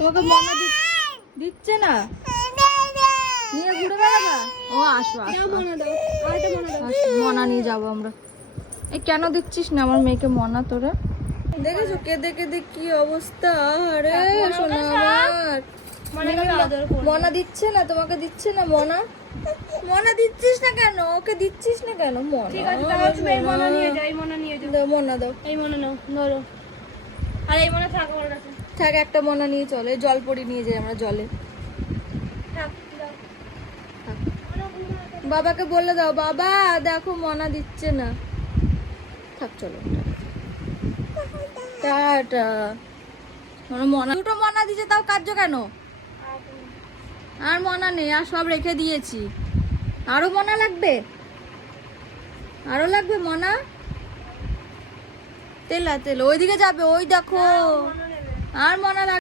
তোমাকে মনা দিচ্ছে না, নিয়ে ঘুরে বেড়াবা। ও আসো আসো, মনা নিয়ে যাবো আমরা। এই কেন দিচ্ছিস না আমার মেয়েকে মনা তোরা? দেখেছো কেঁদে কেঁদে কি অবস্থা। আরে শোনা আমার মনা দিচ্ছে না, তোমাকে দিচ্ছে না মনা। মনা দিচ্ছিস না কেন? ওকে দিচ্ছিস না কেন? মনা মনা দাও। এই মনে নাও, ধরো। আর এই মনে থাক আমার কাছে। থাক, একটা মনা নিয়ে চলে, জল পড়ি নিয়ে যাই আমরা জলে। থাক, দাও। বাবাকে বলে দাও, বাবা দেখো মনা দিচ্ছে না। থাক চলো, টাটা। মনা দুটো মনা দিচ্ছে, তাও কার্য কেন? আর মনা নেই, আর সব রেখে দিয়েছি। আরো মনা লাগবে? আরো লাগবে মনা? তেলা তেল ওইদিকে যাবে, ওই দেখো। আর মনা লাগবে?